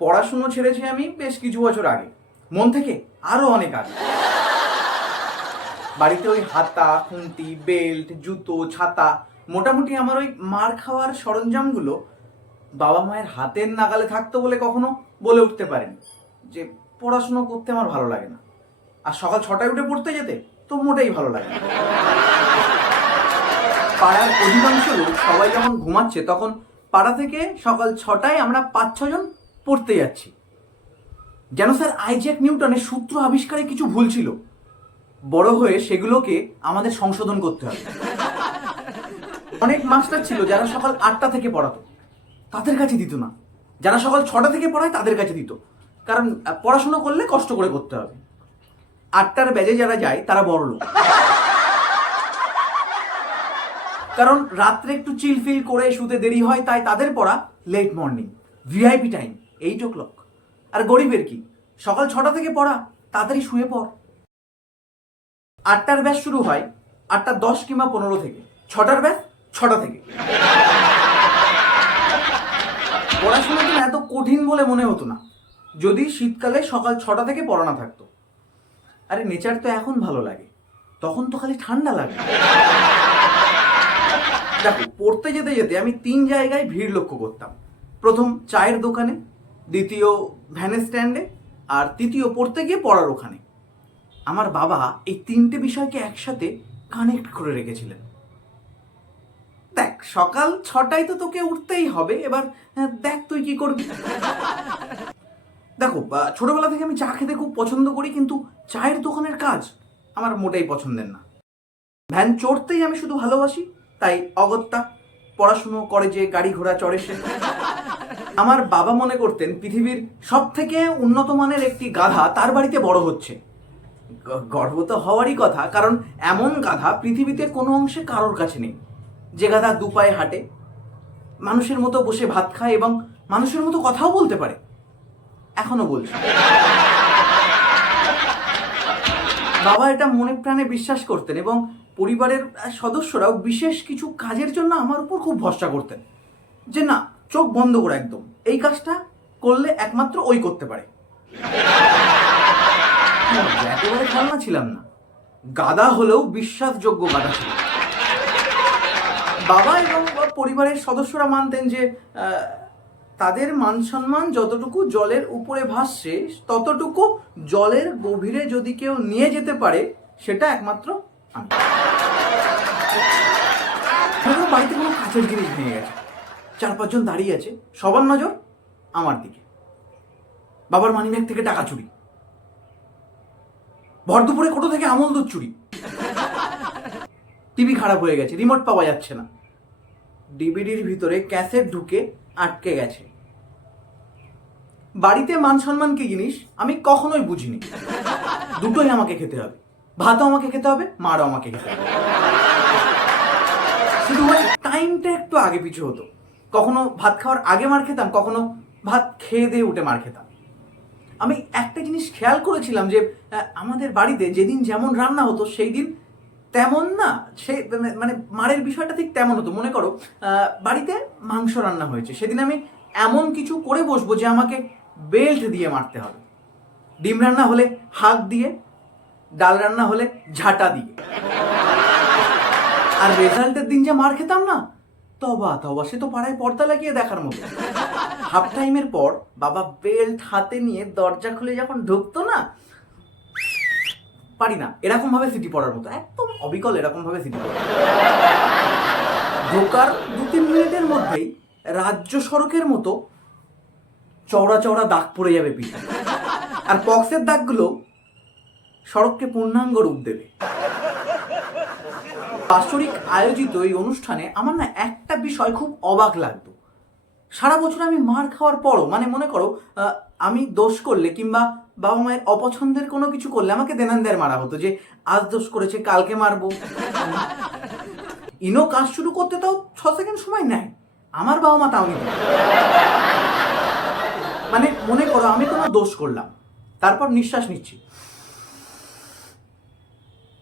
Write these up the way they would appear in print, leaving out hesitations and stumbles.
পড়াশুনো ছেড়েছি আমি বেশ কিছু বছর আগে, মন থেকে আরো অনেক আগে। বাড়িতে ওই হাতা, খুন্তি, বেল্ট, জুতো, ছাতা, মোটামুটি আমার ওই মার খাওয়ার সরঞ্জামগুলো বাবা মায়ের হাতের নাগালে থাকতো বলে কখনো বলে উঠতে পারেনি যে পড়াশুনো করতে আমার ভালো লাগে না। আর সকাল 6টায় উঠে পড়তে যেতে তো মোটেই ভালো লাগে না। পাড়ার অধিকাংশ লোক সবাই যখন ঘুমাচ্ছে তখন পাড়া থেকে সকাল 6টায় আমরা 5-6 জন পড়তে যাচ্ছি। যেন স্যার আইজ্যাক নিউটনের সূত্র আবিষ্কারে কিছু ভুল ছিল, বড় হয়ে সেগুলোকে আমাদের সংশোধন করতে হবে। অনেক মাস্টার ছিল যারা সকাল 8টা থেকে পড়াতো, তাদের কাছে দিত না। যারা সকাল 6টা থেকে পড়ায় তাদের কাছে দিত, কারণ পড়াশোনা করলে কষ্ট করে করতে হবে। 8টার ব্যাচে যারা যায় তারা বড় লোক, কারণ রাত্রে একটু চিলফিল করে শুতে দেরি হয়, তাই তাদের পড়া late morning, VIP time 8 o'clock। আর গরিবের কি, সকাল 6টা থেকে পড়া, তাড়াতাড়ি শুয়ে পড়। 8টার ব্যাচ শুরু হয় 8:10 কিংবা 15 থেকে, 6টার ব্যাচ 6টা থেকে। পড়াশোনা কিন্তু এত কঠিন বলে মনে হতো না যদি শীতকালে সকাল 6টা থেকে পড়ানো থাকতো। আরে নেচার তো এখন ভালো লাগে, তখন তো খালি ঠান্ডা লাগে। দেখো, পড়তে যেতে যেতে আমি 3 জায়গায় ভিড় লক্ষ্য করতাম। প্রথম চায়ের দোকানে, দ্বিতীয় ভ্যানের স্ট্যান্ডে, আর তৃতীয় পড়তে গিয়ে পড়ার ওখানে। আমার বাবা এই 3টে বিষয়কে একসাথে কানেক্ট করে রেখেছিলেন। দেখ, সকাল 6টায় তো তোকে উঠতেই হবে, এবার দেখ তুই কি করবি। দেখো, ছোটবেলা থেকে আমি চা খেতে খুব পছন্দ করি, কিন্তু চায়ের দোকানের কাজ আমার মোটেই পছন্দের না। ভ্যান চড়তেই আমি শুধু ভালোবাসি, তাই অগত্যা পড়াশুনো করে যে গাড়ি ঘোড়া চড়ে সে। আমার বাবা মনে করতেন পৃথিবীর সব থেকে উন্নত মানের একটি গাধা তার বাড়িতে বড় হচ্ছে। গর্ব তো হওয়ারই কথা, কারণ এমন গাধা পৃথিবীতে কোনো অংশে কারোর কাছে নেই। যে গাধা 2 পায়ে হাঁটে, মানুষের মতো বসে ভাত খায় এবং মানুষের মতো কথাও বলতে পারে, এখনো বলছে। বাবা এটা মনে প্রাণে বিশ্বাস করতেন এবং পরিবারের সদস্যরাও বিশেষ কিছু কাজের জন্য আমার উপর খুব ভরসা করতেন যে না, চোখ বন্ধ করে একদম এই কাজটা করলে একমাত্র ওই করতে পারে। একেবারে খেলনা ছিলাম না, গাদা হলেও বিশ্বাসযোগ্য গাদা ছিল। বাবা এবং পরিবারের সদস্যরা মানতেন যে তাদের মান সম্মান যতটুকু জলের উপরে ভাসছে, ততটুকু জলের গভীরে যদি কেউ নিয়ে যেতে পারে সেটা একমাত্র আমি। বাড়িতে কোনো কাছের জিনিস ভেঙে গেছে, 4-5 জন দাঁড়িয়ে আছে, সবার নজর আমার দিকে। বাবার মানিব্যাগ থেকে টাকা চুরি, ভর দুপুরে কোটো থেকে আমল দুধ চুরি, টিভি খারাপ হয়ে গেছে, রিমোট পাওয়া যাচ্ছে না, ডিভিডির ভিতরে ক্যাসেট ঢুকে আটকে গেছে। বাড়িতে মান সম্মান কি জিনিস আমি কখনোই বুঝিনি। দুটোই আমাকে খেতে হবে, ভাতও আমাকে খেতে হবে, মারও আমাকে খেতে হবে। শুধু টাইমটা একটু আগে পিছু হতো, কখনো ভাত খাওয়ার আগে মার খেতাম, কখনো ভাত খেয়ে দিয়ে উঠে মার খেতাম। আমি একটা জিনিস খেয়াল করেছিলাম যে আমাদের বাড়িতে যেদিন যেমন রান্না হতো সেই দিন তেমন না, সে মানে মারের বিষয়টা ঠিক তেমন হতো। মনে করো বাড়িতে মাংস রান্না হয়েছে, সেদিন আমি এমন কিছু করে বসবো যে আমাকে বেল্ট দিয়ে মারতে হবে। ডিম রান্না হলে হাত দিয়ে, ডাল রান্না হলে ঝাঁটা দিয়ে। আর রেজাল্টের দিন যে মার খেতাম না, তবা তবা, সে তো পাড়ায় পর্দা লাগিয়ে দেখার মতো। হাফ টাইমের পর বাবা বেল্ট হাতে নিয়ে দরজা খুলে যখন ঢুকতো না, পারি না এরকম ভাবে সিটি পড়ার মতো, একদম অবিকল এরকম ভাবে সিটি পড়া। ঢোকার 2-3 মিনিটের মধ্যেই রাজ্য সড়কের মতো চওড়া চওড়া দাগ পড়ে যাবে পিঠে, আর পক্সের দাগগুলো সড়ককে পূর্ণাঙ্গ রূপ দেবে। বাৎসরিক আয়োজিত এই অনুষ্ঠানে আমার না একটা বিষয় খুব অবাক লাগতো। সারা বছর আমি মার খাওয়ার পরও, মানে মনে করো আমি দোষ করলে কিংবা বাবা মায়ের অপছন্দের কোনো কিছু করলে আমাকে দেনান্দের মারা হতো যে আজ দোষ করেছে কালকে মারবো। ইনো কাজ শুরু করতে তাও 6 সেকেন্ড সময় নেয়, আমার বাবা মা তাও নিত। মানে মনে করো আমি কোনো দোষ করলাম, তারপর নিঃশ্বাস নিচ্ছি,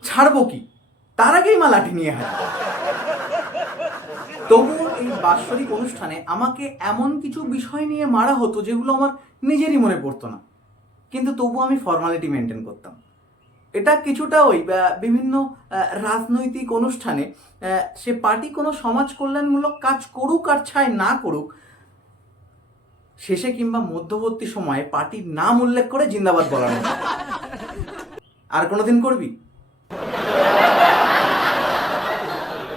ছাড়বো কি, তার আগেই মা লাঠি নিয়ে হাঁটে। তবুও এই বাৎসরিক অনুষ্ঠানে আমাকে এমন কিছু বিষয় নিয়ে মারা হতো যেগুলো আমার নিজেরই মনে পড়তো না, কিন্তু তবুও আমি ফর্মালিটি মেনটেন করতাম। এটা কিছুটা ওই বিভিন্ন রাজনৈতিক অনুষ্ঠানে সে পার্টি কোনো সমাজ কল্যাণমূলক কাজ করুক আর ছাই না করুক, শেষে কিংবা মধ্যবর্তী সময়ে পার্টির নাম উল্লেখ করে জিন্দাবাদ বলানো। আর কোনোদিন করবি?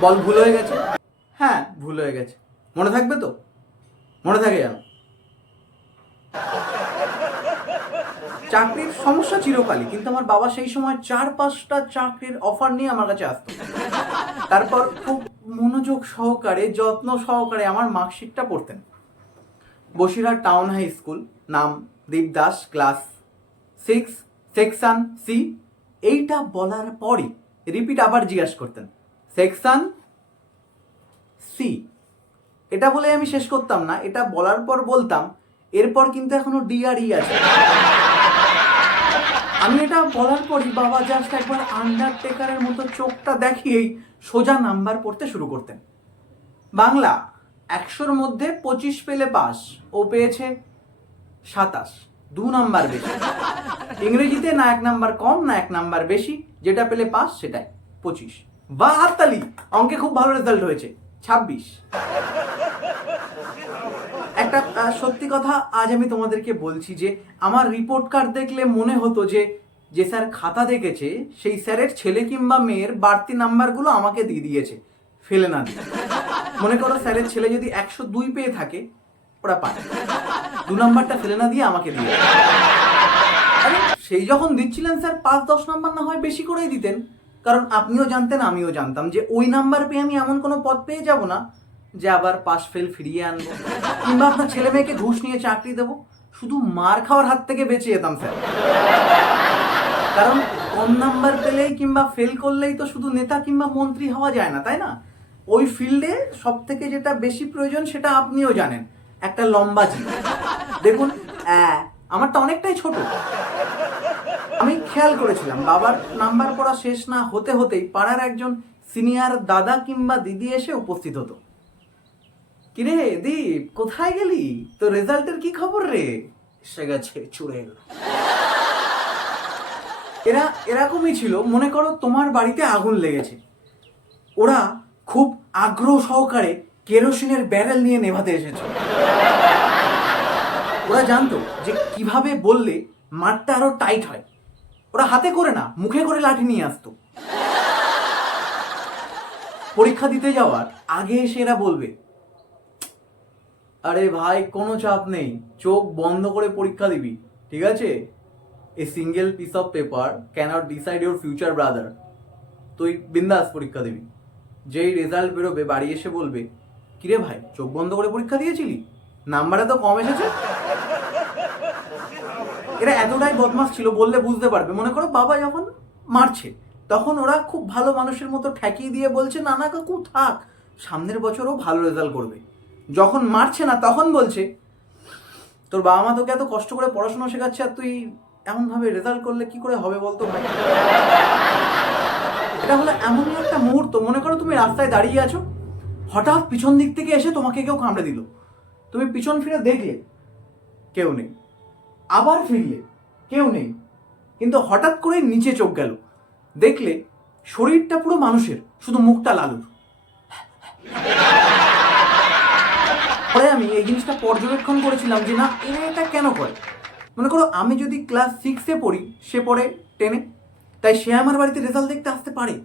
বল, ভুল হয়ে গেছে? হ্যাঁ, ভুল হয়ে গেছে। মনে থাকবে তো? মনে থাকে যেন। চাকরির সমস্যা চিরকালই, কিন্তু আমার বাবা সেই সময় 4-5টা চাকরির অফার নিয়ে আমার কাছে আসতো। তারপর খুব মনোযোগ সহকারে, যত্ন সহকারে আমার মার্কশিটটা পড়তেন। বসিরহাট টাউন হাই স্কুল, নাম দীপ দাস, ক্লাস 6, সেকশন সি। এইটা বলার পরই রিপিট আবার জিজ্ঞাসা করতেন, সেকশন সি। এটা বলে আমি শেষ করতাম না, এটা বলার পর বলতাম, এরপর কিন্তু এখনো ডি আর ই আছে। আমি এটা বলার পরই বাবা জাস্ট একবার আন্ডারটেকারের মতো চোখটা দেখিয়েই সোজা নাম্বার পড়তে শুরু করতেন। বাংলা 100-র মধ্যে 25 পেলে পাস, ও পেয়েছে 27, 2 নাম্বার বেশি। ইংরেজিতে না 1 নাম্বার কম না 1 নাম্বার বেশি, যেটা পেলে পাস সেটাই 25। বাহ, হাততালি! অঙ্কে খুব ভালো রেজাল্ট হয়েছে, 26। একটা সত্যি কথা আজ আমি তোমাদেরকে বলছি যে আমার রিপোর্ট কার্ড দেখলে মনে হতো যে স্যার খাতা দেখেছে সেই স্যারের ছেলে কিংবা মেয়ের বাড়তি নাম্বারগুলো আমাকে দিয়ে দিয়েছে, ফেলে না দিয়ে। মনে করো স্যারের ছেলে যদি 102 পেয়ে থাকে, ওরা পায়, 2 নাম্বারটা ফেলে না দিয়ে আমাকে দিয়ে। আরে সেই যখন দিচ্ছিলেন স্যার 5-10 নাম্বার না হয় বেশি করেই দিতেন, কারণ আপনিও জানতেন আমিও জানতাম যে ওই নাম্বার পেয়ে আমি এমন কোনো পদ পেয়ে যাব না যে আবার পাস ফেল ফিরিয়ে আনবো, কিংবা আপনার ছেলে মেয়েকে ঘুষ নিয়ে চাকরি দেবো। শুধু মার খাওয়ার হাত থেকে বেঁচে যেতাম স্যার। কারণ কম নাম্বার পেলেই কিংবা ফেল করলেই তো শুধু নেতা কিংবা মন্ত্রী হওয়া যায় না, তাই না? ওই ফিল্ডে সব থেকে যেটা বেশি প্রয়োজন সেটা আপনিও জানেন, একটা লম্বা জীবন। দেখুন, আমারটা অনেকটাই ছোট। আমি খেয়াল করেছিলাম বাবার নাম্বার পড়া শেষ না হতে হতেই পাড়ার একজন সিনিয়র দাদা কিংবা দিদি এসে উপস্থিত হতো। কিরে দীপ, কোথায় গেলি? তো রেজাল্টের কি খবর রে? এসে গেছে চুড়েল। এরা এরকমই ছিল, মনে করো তোমার বাড়িতে আগুন লেগেছে, ওরা খুব আগ্রহ সহকারে কেরোসিনের ব্যারেল নিয়ে নেভাতে এসেছে। ওরা জানতো যে কিভাবে বললে মাঠটা আরো টাইট হয়। ওরা হাতে করে না, মুখে করে লাঠি নিয়ে আসতো। পরীক্ষা দিতে যাওয়ার আগে এসে এরা বলবে, আরে ভাই কোনো চাপ নেই, চোখ বন্ধ করে পরীক্ষা দিবি, ঠিক আছে? A single piece of paper cannot decide your future brother. তুই বিন্দাস পরীক্ষা দিবি। যেই রেজাল্ট বেরোবে বাড়ি এসে বলবে, কিরে ভাই চোখ বন্ধ করে পরীক্ষা দিয়েছিলি, নাম্বারটা তো কম এসেছে। এরা এতটাই বদমাস ছিল, বললে বুঝতে পারবে। মনে করো বাবা যখন মারছে তখন ওরা খুব ভালো মানুষের মতো ঠেকিয়ে দিয়ে বলছে, না না কাকু থাক, সামনের বছরও ভালো রেজাল্ট করবে। যখন মারছে না তখন বলছে, তোর বাবা মা তোকে এত কষ্ট করে পড়াশোনা শেখাচ্ছে আর তুই এমনভাবে রেজাল্ট করলে কি করে হবে বলতো ভাই? এটা হলো এমনই একটা মুহূর্ত, মনে করো তুমি রাস্তায় দাঁড়িয়ে আছো, হঠাৎ পিছন দিক থেকে এসে তোমাকে কেউ কামড়ে দিল, তুমি পিছন ফিরে দেখলে কেউ নেই, আবার ফিরলে কেউ নেই, কিন্তু হঠাৎ করে নিচে চোখ গেল, দেখলে শরীরটা পুরো মানুষের, শুধু মুখটা লালুর। পরে আমি এই জিনিসটা পর্যবেক্ষণ করেছিলাম যে না, এরা এটা কেন করে। মনে করো আমি যদি ক্লাস 6-এ পড়ি, সে পড়ে 10-এ, তাই সে আমার বাড়িতে রেজাল্ট দেখতে আসতে পারে।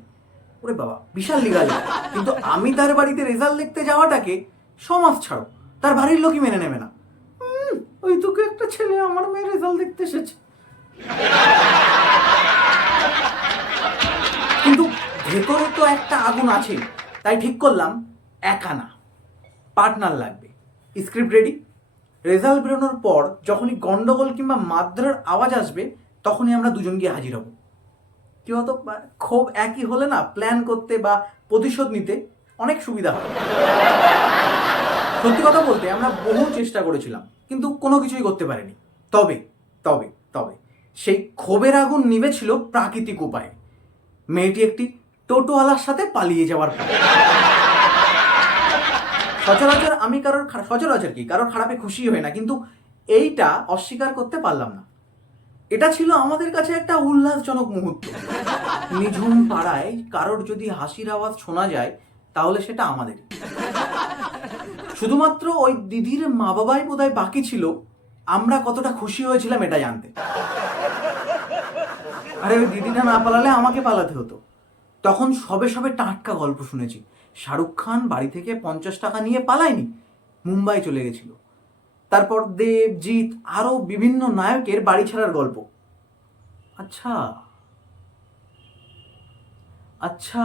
ওরে বাবা, বিশাল লিগাল। কিন্তু আমি তার বাড়িতে রেজাল্ট দেখতে যাওয়াটাকে সমাজ ছাড়ো, তার বাড়ির লোকই মেনে নেবে না। ওই তোকে একটা ছেলে আমার মেয়ের রেজাল্ট দেখতে এসেছে। কিন্তু ভেতরে তো একটা আগুন আছে, তাই ঠিক করলাম একা না, পার্টনার লাগবে। Script ready. রেজাল্ট বেরোনোর পর যখনই গন্ডগোল কিংবা মারধরের আওয়াজ আসবে তখনই আমরা দুজন গিয়ে হাজির হব। কি হতো, খুব একই হলে না প্ল্যান করতে বা প্রতিশোধ নিতে অনেক সুবিধা হয়। সত্যি কথা বলতে আমরা বহু চেষ্টা করেছিলাম কিন্তু কোনো কিছুই করতে পারিনি। তবে তবে তবে সেই ক্ষোভের আগুন নিভেছিল প্রাকৃতিক উপায়ে। মেয়েটি একটি টোটোওয়ালার সাথে পালিয়ে যাওয়ার পর। সচরাচর আমি সচরাচর কি কারোর খারাপে খুশি হই না, কিন্তু এইটা অস্বীকার করতে পারলাম না। এটা ছিল আমাদের কাছে একটা উল্লাসজনক মুহূর্ত। নিঝুম পাড়ায় কারোর যদি হাসির আওয়াজ শোনা যায় তাহলে সেটা আমাদের। শুধুমাত্র ওই দিদির মা বাবাই বোধহয় বাকি ছিল আমরা কতটা খুশি হয়েছিলাম এটা জানতে। আরে ওই দিদিটা না পালালে আমাকে পালাতে হতো। তখন সবে সবে টাটকা গল্প শুনেছি, শাহরুখ খান বাড়ি থেকে 50 টাকা নিয়ে পালায়নি, মুম্বাই চলে গেছিল। তারপর দেব, জিৎ আরো বিভিন্ন নায়কের বাড়ি ছাড়ার গল্প। আচ্ছা আচ্ছা,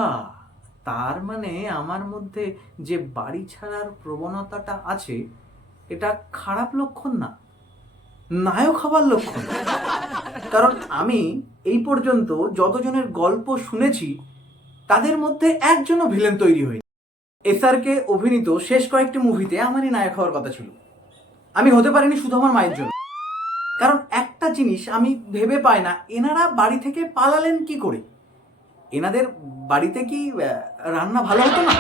তার মানে আমার মধ্যে যে বাড়ি ছাড়ার প্রবণতাটা আছে এটা খারাপ লক্ষণ না, নায়ক হবার লক্ষণ। কারণ আমি এই পর্যন্ত যতজনের গল্প শুনেছি তাদের মধ্যে একজনও ভিলেন তৈরি হয়নি। এসআরকে অভিনীত শেষ কয়েকটি মুভিতে আমারই নায়ক হওয়ার কথা ছিল। আমি হতে পারিনি শুধু আমার মায়ের জন্য। কারণ একটা জিনিস আমি ভেবে পাই না, এনারা বাড়ি থেকে পালালেন কি করে? এনাদের বাড়িতে কি রান্না ভালো হতো না?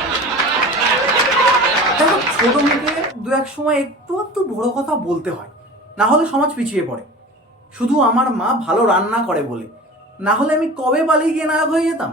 দেখো, ছোট মুখে দু এক সময় একটু একটু বড় কথা বলতে হয়, না হলে সমাজ পিছিয়ে পড়ে। শুধু আমার মা ভালো রান্না করে বলে, না হলে আমি কবে পালিয়ে গিয়ে নায়ক হয়ে যেতাম।